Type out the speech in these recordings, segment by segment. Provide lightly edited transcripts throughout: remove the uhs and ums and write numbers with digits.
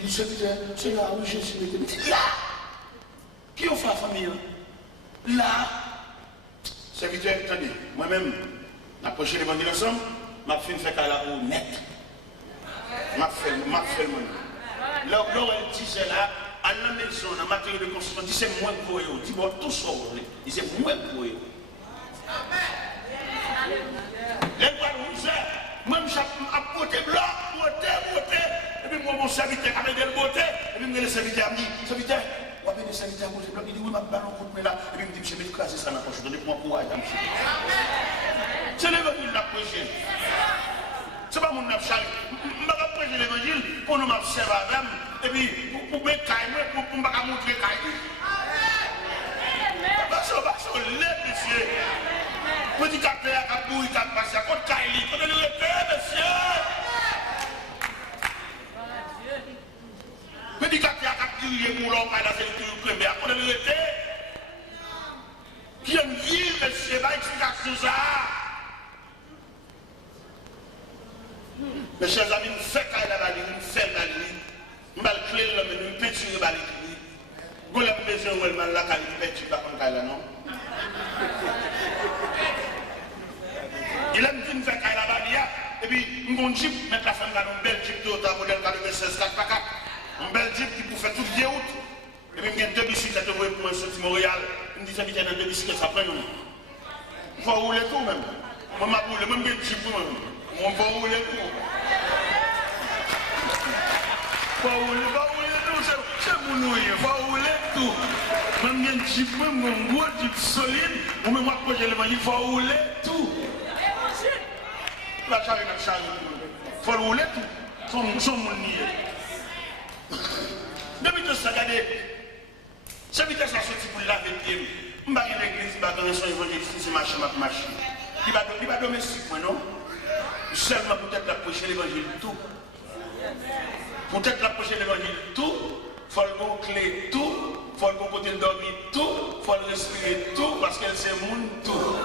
Il dit, c'est là où Jésus me dit, là. Qui ont fait la famille? Là. Serviteur, attendez, moi-même, approché l'évangile ensemble, m'a fait faire qu'à la peau net. M'a fait le monde. Là où elle disait là, à la maison, dans la matière de construction, dit c'est moins pour eux. Dit bon, tout ça, il c'est moins pour eux. Les voix rouges, moi je suis à côté blanc, beauté, et puis moi mon serviteur avec des beauté, et puis le serviteur me dit, serviteur, on va venir le serviteur à côté blanc, il dit oui, ma ballon contre moi là, et puis il me dit, je vais écraser ça dans la poche, donnez-moi courage, monsieur. C'est l'évangile de la prêcher. C'est pas mon nafchal. Je ne vais pas prêcher l'évangile pour nous m'observer avec, et puis pour me cailler, pour me montrer cailler. Parce que les messieurs, petit capteur à bouille, à passer à côté cailler, quand le répète, monsieur. Petit capteur à crier pour l'homme, à la sécurité, à côté le répète. Qui aime vivre, monsieur, va expliquer ça. Mes chers amis, nous faisons la balle, nous faisons la ligne, nous allons clé l'homme, nous peinturons la balle. Nous avons besoin de la balle, nous peinturons la balle, non? Il aime dire nous faisons la balle, et puis nous avons dit, mettre la femme dans une belle jeep Toyota modèle 96 4x4, une belle jeep qui peut faire toute vieille route, et puis il y a deux bicyclettes pour moi sortir Montréal, il me dit, ça veut dire qu'il y a deux bicyclettes, ça prend une. Il faut rouler tout même. Moi, je roule, même une jeep pour moi. On va rouler tout. Va rouler tout, c'est pour nous, va rouler tout. Même un jeep, même un gros jeep solide, ou même moi, j'ai l'évangile, il faut rouler tout. La charge, il faut rouler tout. Son monde nié. Depuis que ça, regardez, c'est vite ça sorti pour laver les pieds. Je ne vais pas à l'église, je ne vais pas dans son évangile, c'est machine. Il va domestique, non? Seulement peut-être l'approcher l'évangile tout. Peut-être l'approcher l'évangile tout. Il faut le clé tout. Il faut le côté dormir tout. Il faut le respirer tout parce qu'elle c'est monde tout.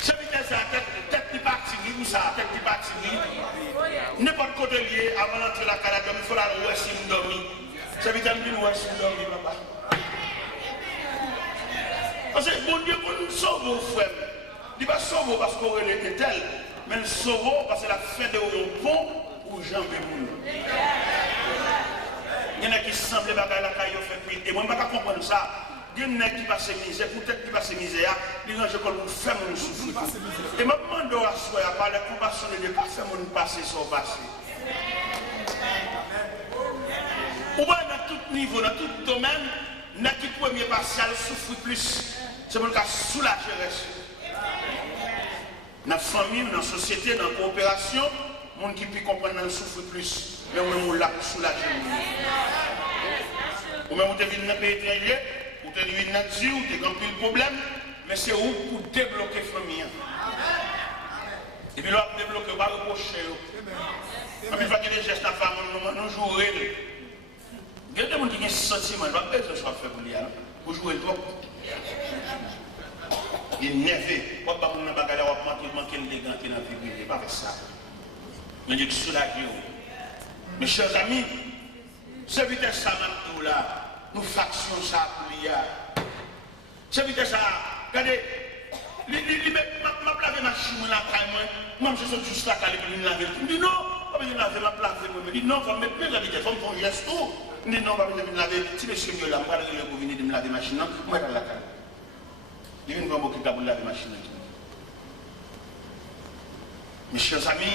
C'est peut-être ça, tête qui partit, ou ça, tête qui partit. N'importe côté lié, avant d'entrer la carrière, il faut la rester dormir. C'est peut-être que nous restons dormir, papa. Parce que bon Dieu, pour nous sauver, frère, il va sauver parce qu'on est tel, mais il sauve parce qu'il a fait de bon pour Jean Bémoun. Il y en a qui semblent la caille fait pire. Et moi, je ne peux pas comprendre ça. Il y en a qui passent misère, peut-être qui passent misère, ils rangent comme nous faire mon souffrir. Et je me demande à soi, à part la compassion de Dieu, pas faire mon passé sans passé. Ou bien dans tout niveau, dans tout domaine, n'a qui premier partial souffre plus. C'est pour le cas soulager dans la famille, dans la société, dans la coopération, les gens qui peuvent comprendre le souffre plus. Mais on est là pour soulager. Ou même vous êtes dans un pays étranger, vous êtes dans une nature, vous êtes dans un problème, mais c'est où pour débloquer la famille. Et puis là, débloquer, on va reprocher. Et puis il faut que les gestes à femme, nous jouer. Il y a des gens qui ont un sentiment, il va pas être soit fait pour jouer trop. Il est nerveux. Pourquoi pas mon bagage à manquer l'élégant qui est dans la vie privée? Pas faire ça. Mais il est soulagé. Mes chers amis, c'est vite ça maintenant là. Nous factions ça pour l'IA. C'est vite ça. Regardez, ma laver ma chimie là, moi je suis juste là, je vais laver. Il dit non, je vais laver ma place. Il dit non, je vais mettre la vitesse, je vais faire un geste. Il dit non, je vais laver. Si monsieur me là, je vais venir de me laver ma machine, je vais la caille. Il vient de m'occuper pour laver ma machine. Mes chers amis,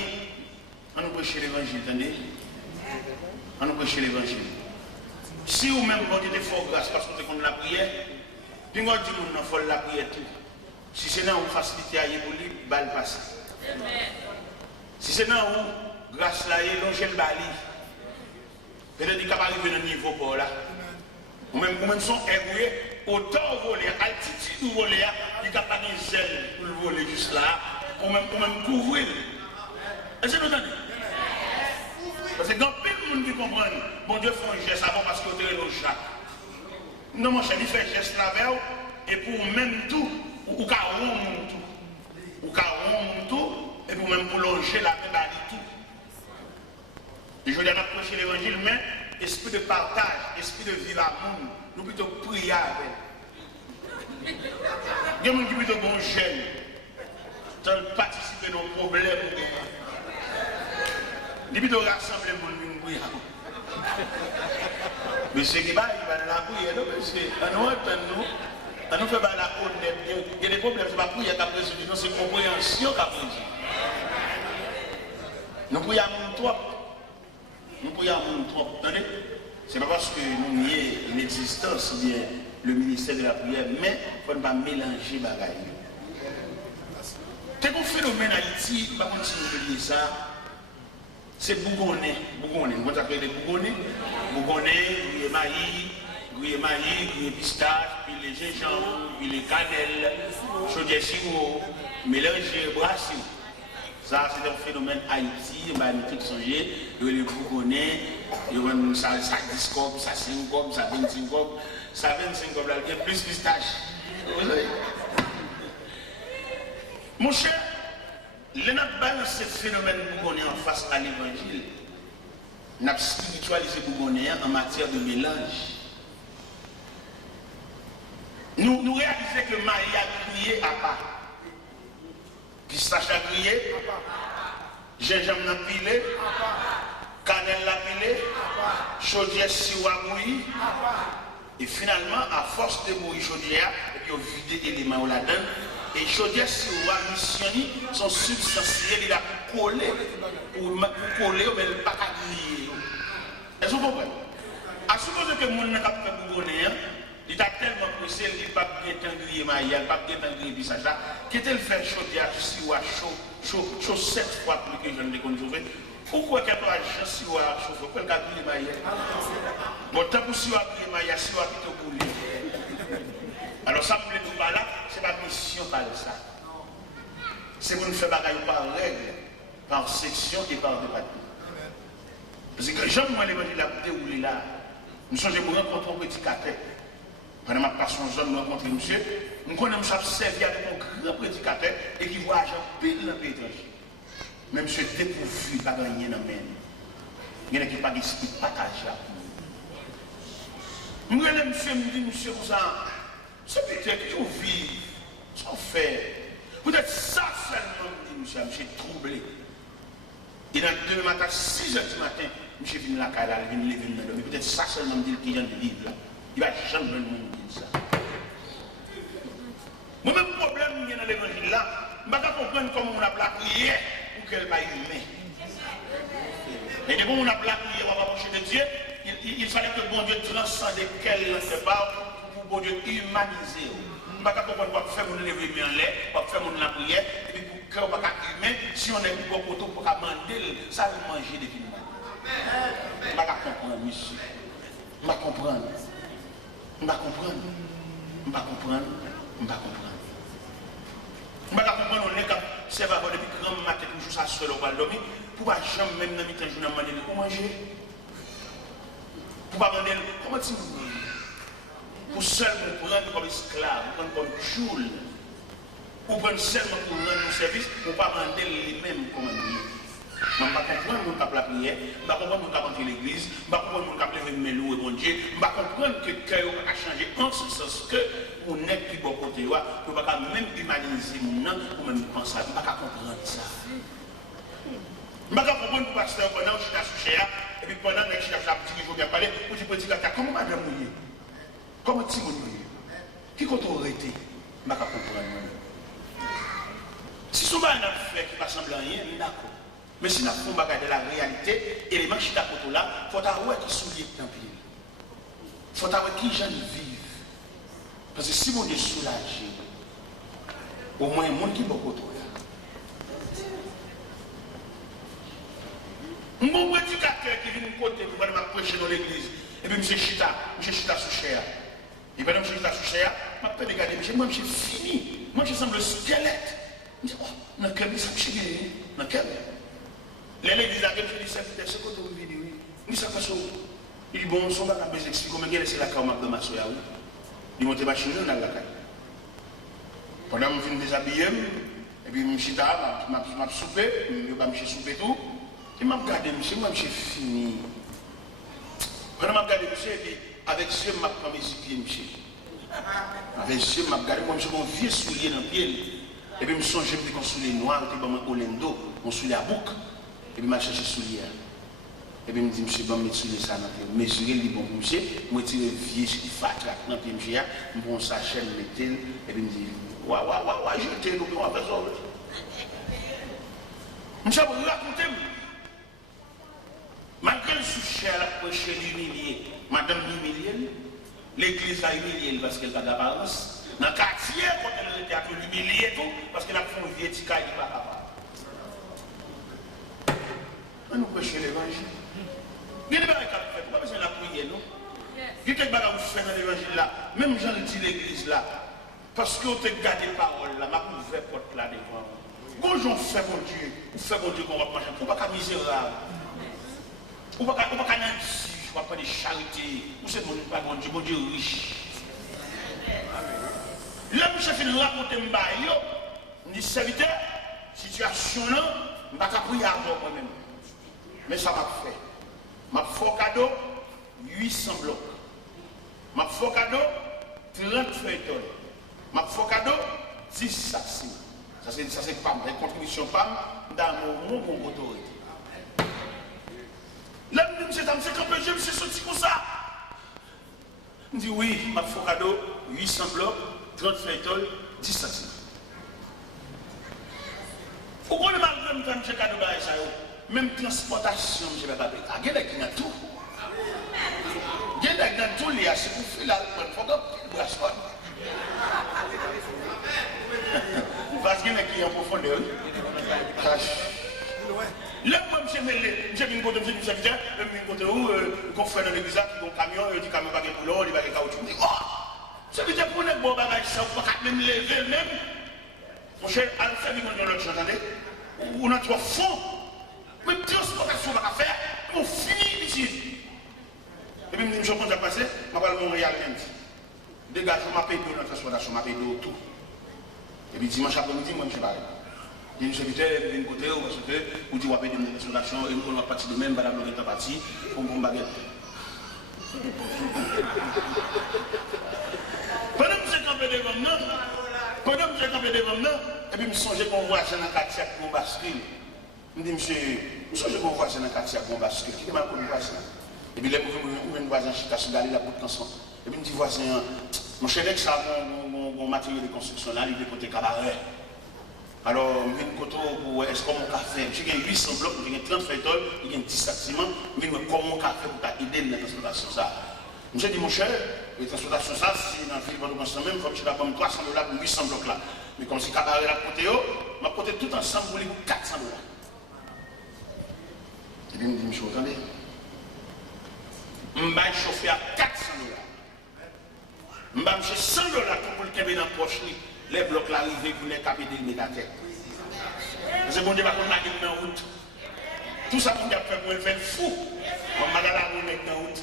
on nous prêche l'évangile, attendez. On nous prêche l'évangile. Si vous-même vous avez des forts grâce parce que vous avez la prière, puis vous dites que vous avez la prière tout. Si c'est dans vous facilité à y pour lui, balle passe. Si c'est dans vous, grâce là, il longe le bali. Peut-être qu'il va arriver dans le niveau pour là. Ou même son égoué, autant voler, altitude ou voler, il n'y a pas de zèle pour le voler juste là. Ou même couvrir. Est-ce que vous entendez? Parce que quand plein de monde qui comprennent, bon Dieu fait un geste avant parce que vous avez le chat. Non, mon cher, il fait un geste là-bas, et pour même tout, ou qu'à rond tout. Ou qu'à rond tout, même pour longer la paix, bah, tout. Et je viens d'approcher l'évangile, mais esprit de partage, esprit de vivre à monde, nous plutôt prier avec. Il y a des gens qui plutôt bon jeune, tant participer à nos problèmes. Il plutôt rassembler le monde pour prier. Mais c'est qui va, il va dans la prière, non, parce que nous fait la honnête. Il y a des problèmes, c'est pas prière qu'à résoudre, non, c'est compréhension qu'à résoudre. Nous prions à mon trop. Nous prions à mon trop. Attendez, c'est pas parce que nous nions l'existence ou bien le ministère de la prière, mais il ne faut pas mélanger les bagailles. C'est un phénomène en Haïti, par contre, si vous oubliez ça, c'est Bougonnet. Bougonnet, vous appelez les Bougonnais. Bougonnet, gruyé maïs, gruyé pistache, puis les gingembre, puis les cannelles, chaudier sirop, mélanger, brasser. Ça, c'est un phénomène Haïti, on va tout changer. Il y a les Bougonnais, il y a ça 10 copes, ça 5 copes, ça 25 copes, ça 25 copes, il y a plus pistache. Mon cher, le n'a balancé ce phénomène Bougonnais en face à l'évangile. N'a spiritualisé Bougonnais en matière de mélange. Nous réalisons que Marie a crié à part. Pistache a crié, gingembre a pilé, cannelle a pilé, chaudière sirop a bouilli. Et finalement, à force de bouillir chaudière, il y a vidé l'élément là-dedans. Et chaudière sirop a missionné son substantiel, il a collé pour coller, mais il n'a pas griller. Est-ce que vous comprenez? À supposer que mon n'a pas fait Bougonnais, il a tellement pressé, il n'a pas bien grillé maïs, il n'a pas bien grillé bissage, qu'il a fait chaudière sirop chaud 7 fois plus que je ne l'ai connu. Pourquoi qu'il n'y a pas de sirop chaud? Pourquoi il y a grillé maïs? Bon, tant que sirop grillé maïs, sirop plutôt coulé. Alors ça me plaît tout par là, c'est pas mission par ça. C'est pour nous faire bagaille par règle, par section et par département. Parce que j'aime moi l'évangile a déroulé là. Nous sommes pour rencontrer un prédicateur. Pendant ma passion zone, nous rencontrons monsieur. Nous connaissons servi avec un grand prédicateur et qui voyage en pile dans le pays étranger. Mais monsieur dépourvu, pas gagné dans le même. Il y en a qui pas d'esprit de partage là. Nous allons me dire, monsieur, vous ça. C'est peut-être que vous vivez, ça fait. Peut-être ça seulement, monsieur, monsieur troublé. Et dans le matin, 6 h du matin, monsieur vient la caille, il vient lever le dos. Peut-être ça seulement me dit qu'il vient de vivre là. Il va jamais le monde dire ça. Moi-même, le problème, il y a dans l'évangile là, je ne vais pas comprendre comment on a prié pour qu'elle va humaine. Et dès qu'on a prié, on va approcher de Dieu, il fallait que bon Dieu transcende qu'elle ne se parle. Pour Dieu humaniser. Je ne vais pas comprendre pourquoi faire mon lever en l'air, pourquoi faire mon la prière, et puis pour cœur pas humain, si on est pour poteau pour manger, ça va manger des films. Je ne vais pas comprendre, monsieur. Je ne vais pas comprendre. Je ne vais pas comprendre. Je ne vais pas comprendre. Je ne vais pas comprendre. Je ne vais pas comprendre, on est comme c'est pas depuis grand matin, toujours ça seul au bal dormir, pour pas jamais même dans le journée demander pour manger. Pour pas demander comment tu veux. Pour seulement prendre comme esclave, prendre comme choule, ou prendre seulement pour rendre nos services, pour ne pas demander les mêmes commandes. Je ne vais pas comprendre mon cap la prière, je ne vais pas comprendre mon cap entrer l'église, je ne vais pas comprendre mon cap lever mes loups et mon Dieu, je ne vais pas comprendre que le cœur a changé en ce sens que on n'est plus bon côté, on ne va pas même humaniser mon nom pour même penser, je ne vais pas comprendre ça. Je ne vais pas comprendre le pasteur pendant que je suis associé, et puis pendant que je suis associé, je vais bien parler, ou tu peux dire, comment madame mouillé? Comment tu m'as qui compte aurait été? Je ne vais pas comprendre. Si souvent on a fait qui ne ressemble à rien, d'accord. Mais si on a fait de la réalité, et les manches qui sont là, il faut avoir qui soulier dans le pied. Il faut avoir qui gens vivent. Parce que si on est soulagé, au moins il y a un monde qui est beaucoup là. Mon prédicateur qui vient de côté pour aller prêcher dans l'église, et puis M. Chita sous cher. Et pendant que je suis associé, je vais regarder, moi je suis fini. Moi je semble le squelette. Je dis, oh, dans quel ça me chie dans quel l'église a dit, c'est ce que tu veux dire, oui. Il dit, ça passe où? Il dit, bon, on va pas expliquer comment c'est la carte de ma soeur. Il monte ma chemise dans la caille. Pendant que je viens déshabiller, et puis je suis là, je m'a soupé, je suis soupé tout. Et m'a regardé, monsieur, moi, j'ai fini. Quand m'a regardé, monsieur, avec ce m'a pris mes pieds, monsieur. Avec ce m'a regardé, moi, j'ai mon vieux soulier dans le pied. Et puis, je me suis dit, je me suis soulier noir, je me suis Orlando, mon soulier à bouc. Et puis, je cherché soulier. Et puis, je me dis, monsieur, je vais me soulier ça dans le pied. Mesurer, je dis, bon, monsieur, je vais tirer vieux qui fatra dans le pied, monsieur, je vais prendre sa chaîne, je et puis, je me dis, ouais, je t'ai dit, on va faire ça. Monsieur, vous racontez, malgré le souci à la proche l'humilier, madame l'humilier, l'église a humilié parce qu'elle n'a pas d'apparence. Dans le quartier, quand elle était à l'humilier tout, parce qu'elle a fait un vieux petit cas, il n'est pas capable. On nous prêche l'évangile. Il y a des choses à faire, pourquoi besoin de la prière, non? Il y a des choses à faire dans l'évangile là, même j'en dis l'église là, parce que vous avez gardé la parole là, ma ouvert porte là devant. Quand j'en fais mon Dieu, qu'on va manger, il ne faut pas misérable. Il ne faut pas nanti, il ne faut pas de charité. Ou c'est mon Dieu riche. Là, je fais raconter je dis serviteur, situation là, je ne vais pas prier avant moi-même. Mais ça m'a fait. Ma fait cadeau, 800 blocs. Ma fait cadeau, 30 feuilletons. Ma fait cadeau, 10 sacs. Ça c'est PAM, la contribution PAM dans mon autorité. Là, je me dis, je me suis sorti comme ça. Je me dis, oui, ma fait cadeau, 800 blocs, 30 feuilletons, 10 sacs. Pourquoi le malgré me fait cadeau dans ça? Même transportation, je ne vais pas payer. Il y a des gens qui ont tout. Il y a des gens qui ont tout, c'est pour faire la brassard. Parce qu'il y a des gens qui ont profondeur. Là, moi, je viens de côté de je viens de côté où, qu'on fait dans l'église, qui ont un camion, il dit camion pas de boulot, il va de caoutchouc. Je dis, oh, ça veut dire pour un bon bagage, ça, on ne peut pas même lever même. Mon cher, à la fin, on a l'autre chose, attendez. On a trois fonds. Mais transportation va faire, on finit ici. Et puis, je compte à passer, je vais à Montréal. Dégage, je m'appelle de la transportation, je m'appelle de tout. Et puis, dimanche après-midi, moi, je vais aller. Il y a une serviteur, il y a une côté, parce que vous dites, vous avez des transportations, et nous, on va partir de même, madame, on est parti, pour une baguette. Pendant que j'ai campé devant nous, et puis, je me songeais qu'on voit ça dans le quartier pour basculer. Je me dis, monsieur, je vais voir ça dans le quartier à Bombasque, qui est mal connu voisin. Et puis, les voisins qui sont allés la bout de ensemble. Et puis, je me dis, voisin, mon cher, ça a mon matériel de construction là, il est côté cabaret. Alors, je me dis, est-ce qu'on a fait? J'ai 800 blocs, j'ai 30 feuilletons, j'ai 10 sacs ciment, mais comment on a fait pour aider dans la transportation ça? Je me dis, mon cher, la transportation ça, c'est dans le ville de Bombasque même, comme je l'ai pas 300 $ pour 800 blocs là. Mais comme c'est cabaret là, côté, je vais côté tout ensemble pour les 400 $. Et puis, il me dit, monsieur, attendez. Je vais chauffer à 400 $. Je vais acheter 100 $ pour le caber dans la poche. Les blocs l'arrivée pour les caper de la tête. Parce que bon Dieu va qu'on a gagné dans la route. Tout ça qu'on a fait pour le faire fou. On va aller la route dans la route.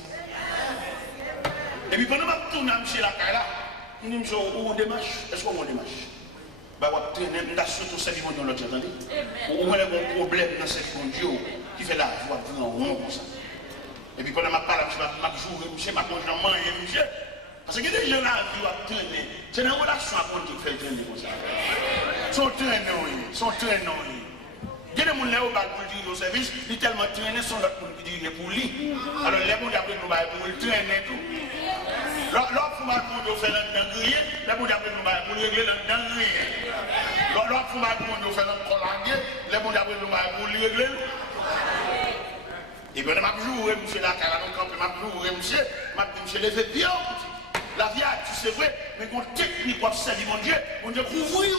Et puis pendant que je tourne à monsieur la caille là, je me dis, monsieur, où on démarche? Est-ce qu'on démarche? On va traîner, on a surtout ça qui vont dans l'autre, attendez. On a un problème dans cette conduite qui fait la voie pour un rond comme ça. Et puis pendant que je parle, je joue, monsieur, je mange dans le monsieur. Parce que les gens là qui vont traîner, c'est une relation à compte qui fait traîner comme ça. Sont traînés. Il y a des gens là pour dire au service, ils sont tellement traînés, sont là pour dire pour lui. Alors les gens après nous pour le traîner tout. L'autre faut mal pour faire dans griller, les gens après nous pour régler dans griller. L'autre faut mal pour faire dans collanger, les gens après nous pour régler. Et bien, je joue, monsieur, la carrière, je joue, monsieur, les fait bien. La vie, c'est vrai, mais qu'on technique pour servir mon Dieu couvrir.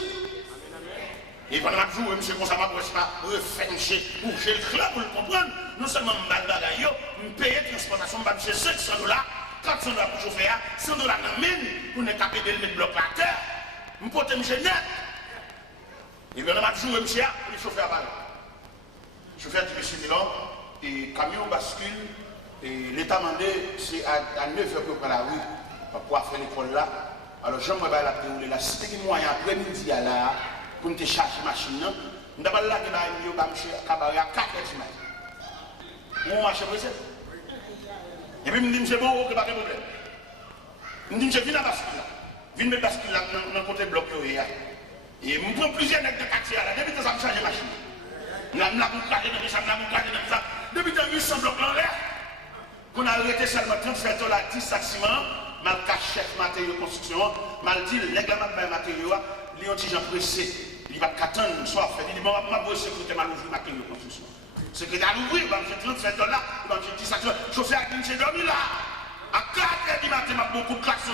Et pendant que je joue, monsieur, comme ça, je ne pas refermer, bouger le club pour le comprendre. Non seulement je me paye transportation, je me 500 $, 400 $ pour chauffer, 100 $ dans la mine, pour ne capter de mettre bloc à terre. Je me porte monsieur net. Et pendant que je joue, monsieur, pour le chauffeur à balle. Le chauffeur dit, monsieur, là, et camion bascule, et l'état mandé, c'est à 9 h pour la rue. Pour faire l'école là. Alors, je me vais la dérouler là. Si tu as moyen après-midi là, pour te charger la machine. Je vais là, je vais marcher à 4 heures du matin. Mon marché pressé. Et puis, je me dis, c'est bon, pas de problème. Je me dis, je viens à bascule. Je viens à bascule dans le côté bloc. Et je prends plusieurs nègres de quartier là. Depuis que ça me change la machine. Je me ça. Depuis que je me sens bloc en l'air. On a arrêté seulement 37 $ 10 sacs ciment. Mal caché matériaux de construction. Mal dit, les gars, mal matériaux. Les gens pressés. Il va attendre, soit fait. Il dit, bon, je vais sécurité mal ouvrir matériaux de construction. Secrétaire ouvrir, j'ai 37 $, j'ai 10 sacs ciment. Chauffeur a dit, j'ai dormi là. À 4 heures du matin, j'ai beaucoup de klaxons.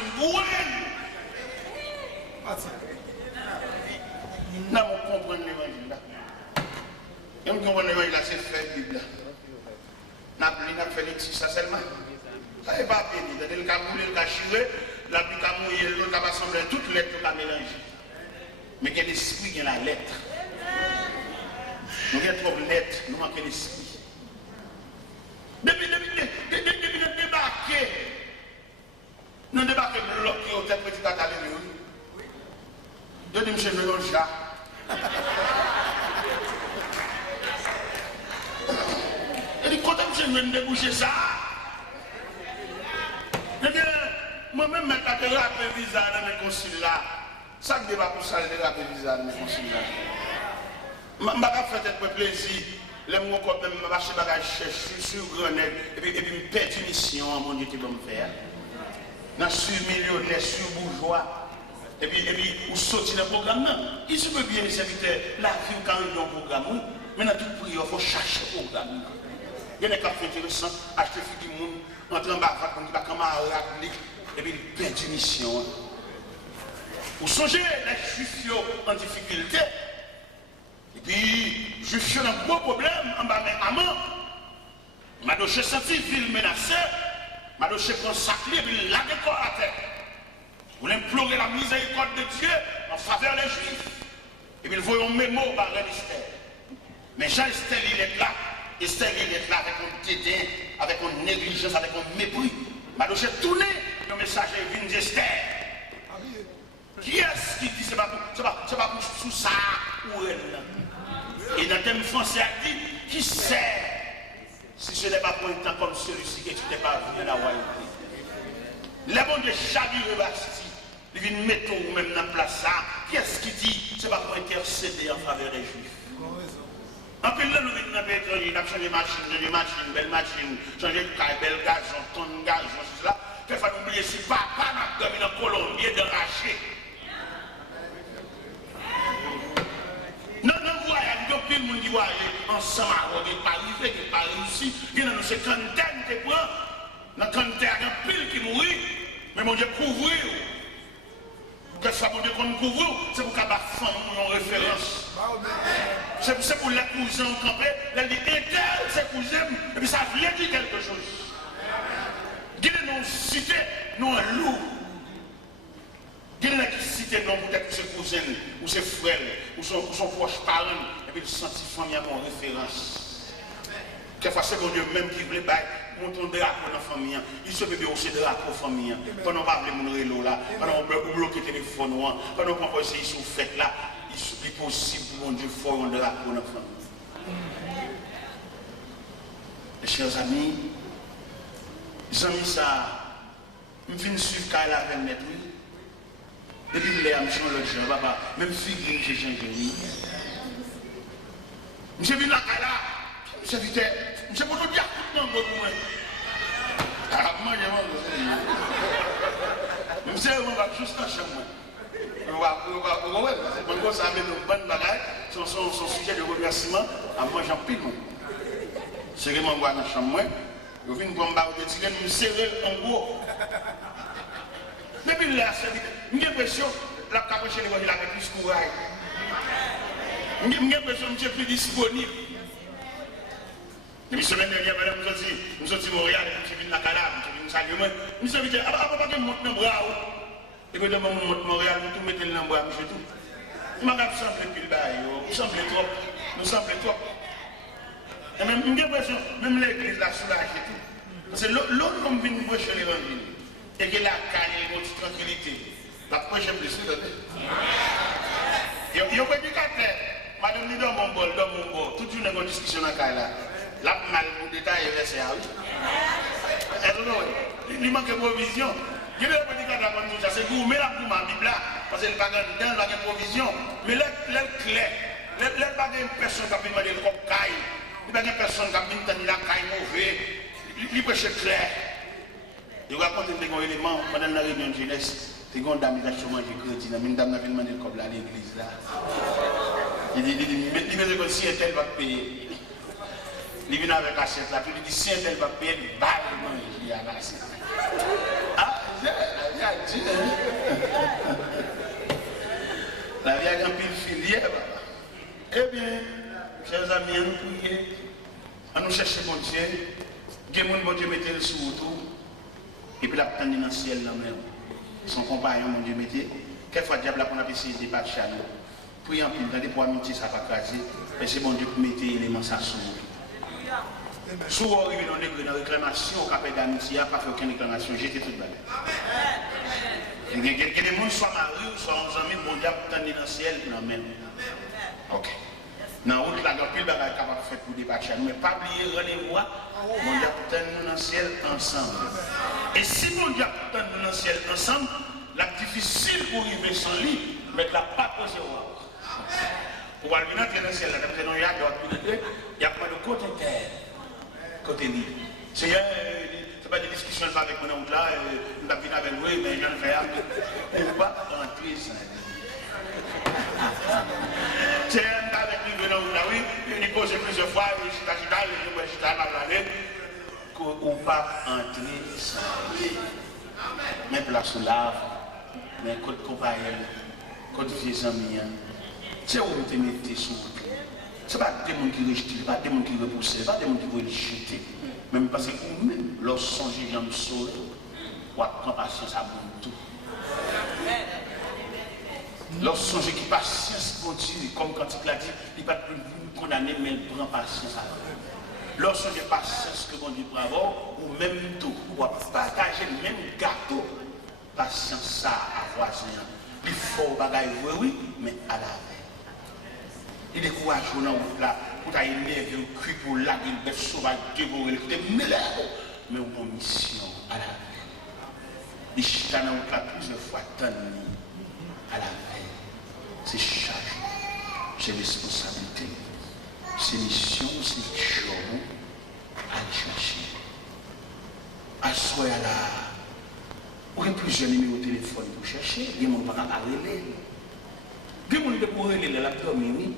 Non, on comprend l'évangile là. Et on comprend l'évangile là, c'est fait Bible. N'a fait les petits, ça seulement. Ça n'est pas bien. Il y a des moulés, il y a chiré, la pluie a mouillé, l'autre a assemblé, toutes les lettres a mélangé. Mais il y a l'esprit, il y a la lettre. Nous avons trop de lettres, nous manquons l'esprit. Depuis de débarquer, nous débarquer bloqué au tête petit tata de monsieur le chat. Et dit, quand je viens de déboucher ça, moi-même, je vais rappeler visa dans mes consuls là. Ça ne débat pour ça, je vais rappeler visa dans mes consuls là. Je ne vais pas faire plaisir. Les mots comme même, je vais acheter des bagages sur Grenade et puis je perds une mission, mon Dieu, qui va me faire. Je suis millionnaire, je suis bourgeois. Et puis, vous sortez dans le programme. Il se peut bien, les serviteurs, la vie quand ils ont un programme. Mais dans tout prix, il faut chercher le programme. Il y a des cas intéressants, acheter des gens, entrer en bas, on dit pas comment rappeler, et puis il perd une mission. Vous songez les juifs en difficulté, et puis, juifs ont un gros problème en bas, mais amant, Madoché senti ville menacée, Madoché consacré, et puis la décor à terre. Vous implorer la miséricorde de Dieu en faveur des juifs. Et puis, il faut un mémo par l'Esther. Mais Jean-Esther, il est là. Esther, il est là avec un dédain, avec une négligence, avec un mépris. Madoché tourné, le messager vient d'Esther. Qui est-ce qui dit c'est pas pour sous ça ou elle? Et dans le thème français, il dit qui sait si ce n'est pas pour un temps comme celui-ci que tu n'es pas venu à la royauté. Les bons de Chabir Basti, ils viennent mettre ou même dans la place ça. Qui est-ce qui dit c'est pas pour intercéder en faveur des juifs? En plus, là, nous venons dans le pétrole, nous avons changé de machine, belle machine, changé de caille, belle gaz, tonne de gaz, tout cela. Il faut oublier si papa n'a pas dormi en Colombie de racher. Non, voyage, depuis le monde qui voyage ensemble, qui n'est pas arrivé, qui n'est pas réussi, il y a une cinquantaine de points, dans la quarantaine, il y a pile qui mourit, mais mon Dieu, couvrir. Que ça, mon Dieu, qu'on couvre, c'est pour qu'à la femme, on référence. C'est pour les cousins campés, elle dit, c'est cousin, et puis ça vient dire quelque chose. Dis-le nous citer, nous un loup. Dis-le qui cite non peut-être ses cousins, ou ses frères, ou son proche parent, et puis le senti famille à mon référence. Quelquefois, c'est mon Dieu même qui voulait monter un drapeau dans la famille. Il se peut aussi de drapeau famille. Pendant qu'on va appeler mon rélo là, pendant qu'on bloque le téléphone, pendant qu'on va essayer sur fête là, il est possible pour mon Dieu faire un drapeau dans la famille. Mes chers amis, ça, je viens de suivre quand elle avait net, oui. Depuis que je suis l'autre jour, papa, même figure j'ai changé, oui. Je viens là, je suis vite, je suis pour tout dire, non, moi. Ah, moi, je sais, on va juste en chambre. On va, quand ça amène une bonne bagaille, son sujet de remerciement, à moi, j'en pile. C'est que moi, je vais dans la chambre, je viens pour me battre, je me serrer en gros. Depuis là, j'ai l'impression que la capuche de l'évangile avec plus courage. J'ai l'impression que je suis plus disponible. La semaine dernière, nous sommes à Montréal, nous sommes à Calabre, nous sommes à Salut. Nous sommes à Papa, nous sommes à Montréal. Et puis, nous sommes à Montréal, nous sommes à Montréal, nous sommes tout. Nous sommes plus nous sommes trop. Nous sommes trop. Et même, j'ai l'impression, même l'église là, soulagée tout. Parce que l'autre, comme vient nous prêcher l'évangile. Et que la caille est une tranquillité. La prochaine plus. Yo prédicateur, madame dit dans mon bol, toute une discussion dans la là. La mal pour détailler verset oui. Il manque de provision. Je vais pas dire que la c'est vous, mais la pour ma Bible là, parce que le bagage dedans, il y a provision. Mais l'air clair, l'air pas de personne qui a demandé le comme caille. Il n'y a pas de personne qui a demandé la caille mauvais. Il peut être clair. Je vais raconter un élément pendant la réunion de jeunesse. C'est une dame qui a chômage crédit. Une dame qui a demandé le comme à l'église là. Il dit, mais si un tel va payer. Il vient avec l'assiette là, il dit si un tel va payer, il va manger à l'assiette. Ah, la vie a un pile filière, papa. Eh bien, chers amis, à nous prier, à nous chercher mon Dieu, que mon Dieu mette le sous autour, et puis la prendre dans le ciel là même. Son compagnon, mon Dieu, mettez. Quelquefois, le diable a qu'on a essayé de débattre chez nous. Priez en pile, pour amitié, ça va craser, mais c'est mon Dieu qui mette l'élément ça sous. Si vous arrivez dans une réclamation, au capet d'amitié, pas fait aucune réclamation, j'étais tout balai. Il y a des gens soit mariés, soit en amis, mon diable dans le ciel, non même. Ok. Dans la route, la pile bagaille capable de faire pour débattre, mais pas oublier rendez-vous, mon diable dans le ciel ensemble. Et si mon diable dans le ciel ensemble, la difficile pour arriver sans lui, mais la pas posée au pour aller dans le ciel, il y a pas de côté terre. Côté libre. C'est pas des discussions avec mon oncle là, on a fini avec lui, mais j'en fais un peu. On va rentrer sans lui. C'est avec lui, mon oncle là, oui, il pose plusieurs fois, je suis là, on va entrer sans lui. Mais place sous lave, mais côté compagnon, côté vieux amis, c'est où on te met sous. Ce n'est pas des gens qui rejettent, ce n'est pas des gens qui repoussent, ce n'est pas des gens qui veulent jeter. Même parce que vous-même, lorsque vous songez dans le sol, vous avez patience à vous tout. Lorsque vous songez qui patience pour Dieu, comme quand il l'a dit, il ne va pas vous condamner, mais il prend patience à vous. Lorsque vous avez patience que mon Dieu peut avoir, ou même tout, vous partager le même gâteau, patience ça à voisin. Il faut bagaille, oui, mais à la veille. Il est courageux dans la là, pour t'élever un cul pour la gueule, bête sauvage, dévorer, mais on a une mission à la veille. Il chute dans la là plusieurs fois tant à la veille. C'est charge, c'est responsabilité, c'est mission, c'est job à aller chercher. À soi là, on a plusieurs numéros de téléphone pour chercher, il y a des gens qui ne peuvent pas relayer. Il y a des gens qui peuvent relayer l'abdomen.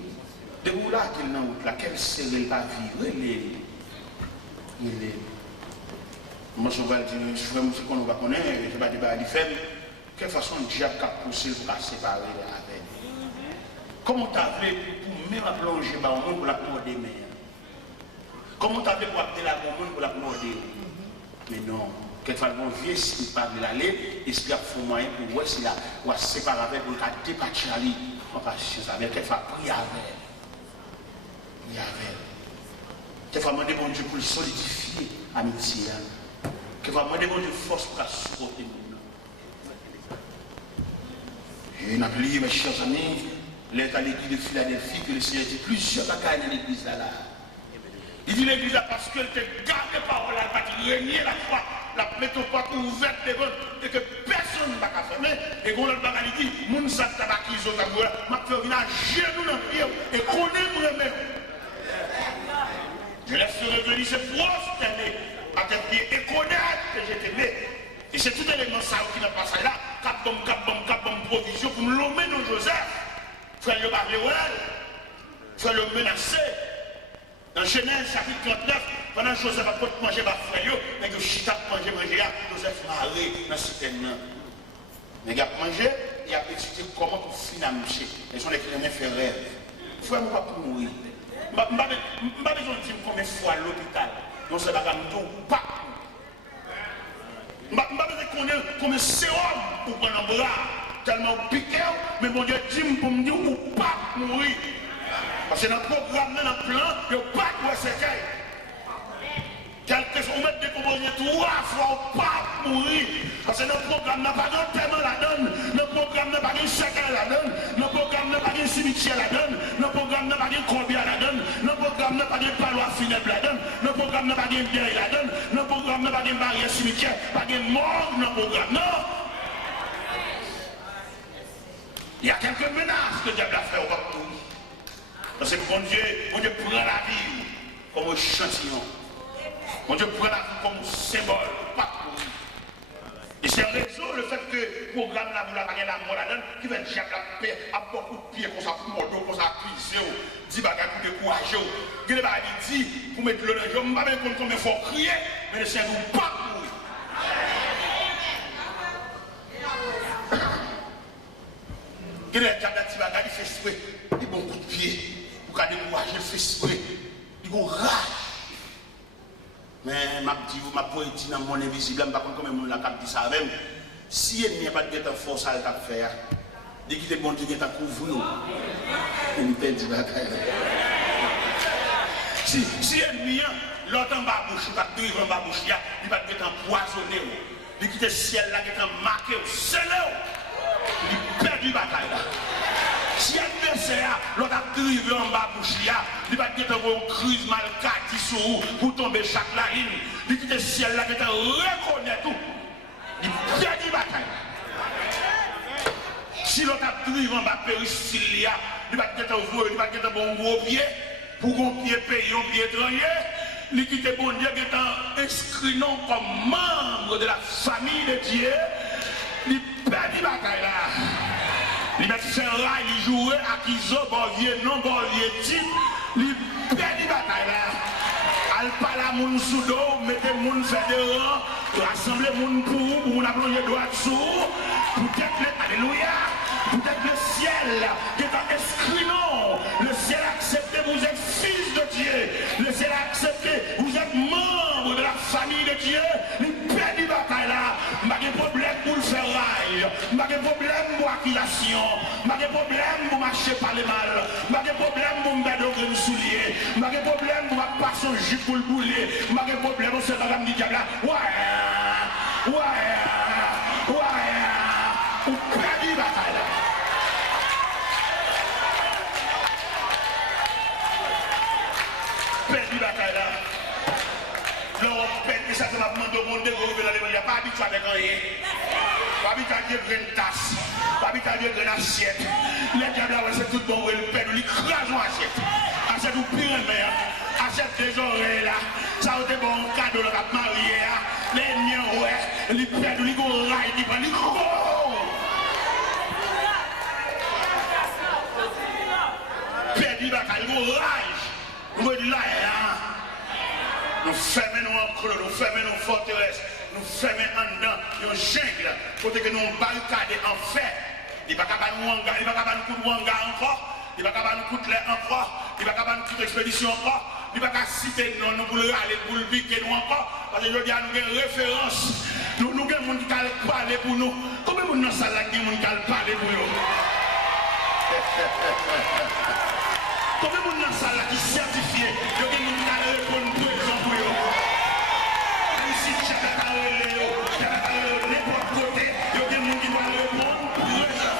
De où là qu'il n'a pas quelle série va vivre, il est. Moi, je vais dire, je vais me dire qu'on va connaître, je vais dire, il fait, quelle façon le diable a poussé pour séparer avec. Comment tu as fait pour même plonger dans le monde pour la morder mer? Comment tu as fait pour appeler la monde pour la morder? Mais non, quelquefois, le vieux, s'il parle de l'aller, il se fait moyen pour voir s'il a séparé avec, pour débattre à lui, en patience avec, quelquefois, prier avec. Il y avait. Quelquefois, demander bon Dieu pour le solidifier, amitié. Quelquefois, demander bon Dieu force pour la supporter. Et on a oublié, mes chers amis, l'être à l'église de Philadelphie, que le Seigneur dit plusieurs bagailles dans l'église là. Il dit l'église là parce qu'elle te garde les paroles, elle va te régner la foi, la métropole ouverte devant, et que personne ne va fermer. Et quand l'autre bagaille dit, moun sa tabakise au taboué, m'a fait venir à genoux dans le pied, et qu'on aime même. Je laisse revenir se prosterner à tes pieds et connaître que je t'aimais. Et c'est tout élément ça qui n'a pas ça là. Cap bombe provision pour me l'emmener dans Joseph. Frère le parler frère le menacer. Dans Genèse chapitre 39, pendant que Joseph a pas manger par frère, mais que Chita manger, Joseph maré dans ce terrain. Mais il a mangé, il a étudié comment pour financer. Ils sont les chrétiens faire rêve. Frère, moi pas pour mourir. Je n'ai pas besoin de dire combien de fois à l'hôpital. Non, c'est pas comme tout, pas. Je n'ai pas besoin de connaître combien de sérum pour prendre un bras. Tellement piqué, mais mon Dieu dit pour me dire ou pas mourir. Parce que dans le programme, dans le plan, il n'y a pas de secret. Quelqu'un question, on met décomposé 3 fois, pas mourir. Parce que notre programme n'a pas de thème la donne, notre programme n'a pas de chacun la donne, notre programme n'a pas de cimetière la donne, notre programme n'a pas de combien la donne, notre programme n'a pas de palois funèbre la donne, notre programme n'a pas de deuil la donne, notre programme n'a pas de barrière cimetière, pas de mort dans le programme. Non! Il y a quelques menaces que Diable a fait au peuple. Parce que bon Dieu prend la vie comme échantillon. Bon Dieu prend la vie comme symbole, pas pour lui. Et c'est en raison le fait que le programme là, vous l'avez la mort là-dedans, qui va dire que la a beaucoup de pieds, comme ça, pour mordeau, comme ça, cuisser, dit bagages pour décourager. Il y a des dit, pour mettre le jeu, je ne sais pas combien il faut crier, mais le Seigneur pas pour lui. Il y a des petits bagages, il fait exprès, il bon coup de pied, pour qu'à décourager, il fait exprès, il a rage. Mais ma poétie dans mon invisible, je ne sais pas comment la cap dit ça même. Si il n'y a pas de force à faire, dès qu'il est bon Dieu qui t'a couvert, il me perd du bagaille. Si ennemi, l'autre en bas bouche, pas de en bas bouche, il va être empoisonné. Il quitte le ciel là qui est marqué, c'est là. Il perd du bagaille là. Si l'adversaire, l'autre a drivé en bas bouche, il va être une crise mal carte sur pour tomber chaque ligne. Il quitte le ciel là qui est reconnaît tout. Il perd du bagaille. Si l'autre a drivé en bas péristyle, il va être un bon gros pied. Pour qu'on pied payé, un pied étranger, il quitte bon Dieu qui est inscrit non comme membre de la famille de Dieu, il perd du bagaille là. Il met fait rail, il joue à Kizo, Borvier, non Borvier, type, il perd du bagaille là. Al parle à moun sous dos, mettez moun fédérant, rassembler moun pour moun appeler droit dessous, peut-être le, alléluia, peut-être le ciel qui est inscrit non. Le ciel a accepté, vous êtes fils de Dieu. Le ciel a accepté, vous êtes membre de la famille de Dieu. Il perd du bataille là. Pas de problème pour le faire rail. Pas de problème pour l'accusation. Pas de problème pour marcher par les mal. Pas de problème pour me mettre au soulier. Pas de problème pour passer son jupe pour le bouler. Pas de problème pour se faire la diable là. Ouais. Vous perdez du bataille là. Perdu la bataille là. L'on perd, ça m'a demandé au monde de gouverner, il n'y a pas habitué avec rien. Pas habitué avec une tasse, pas habitué avec une assiette. Les diables là, c'est tout bon, il perd, il crase en assiette. Assiette ou pire, assiette des oreilles là. Ça a été bon cadeau, le cap marié là. Les miens, ouais, il perd, il go rail, il prend, il go. Perdu la bataille, il go rail. Nous fermons nos enclos, nous fermons nos forteresses, nous fermons en dedans, nos jungles, pour que nous barricadons en fait. Il ne va pas nous hangar, il ne va pas nous coûter hangar encore, il ne va pas nous coûter encore, il ne va pas nous coûter expédition encore, il ne va pas citer nous pour le râler, pour le piquer nous encore, parce que je dis à nous une référence. Nous avons des gens qui parlent pour nous. Combien de gens dans la salle qui parlent pour nous? Combien de gens dans la salle qui sont certifiés? Il y a des gens qui répondent pour exemple. Ici, chaque n'importe côté, il y a des gens qui doivent répondre pour exemple.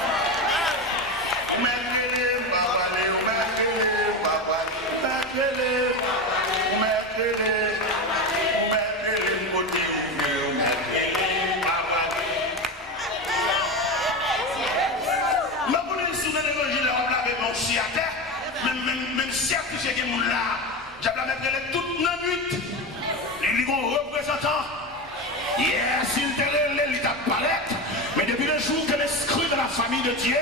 Même certifié que mon là, j'ai mettre toute la nuit. Les représentants, yes, il t'a palette, mais depuis le jour que l'esprit de la famille de Dieu,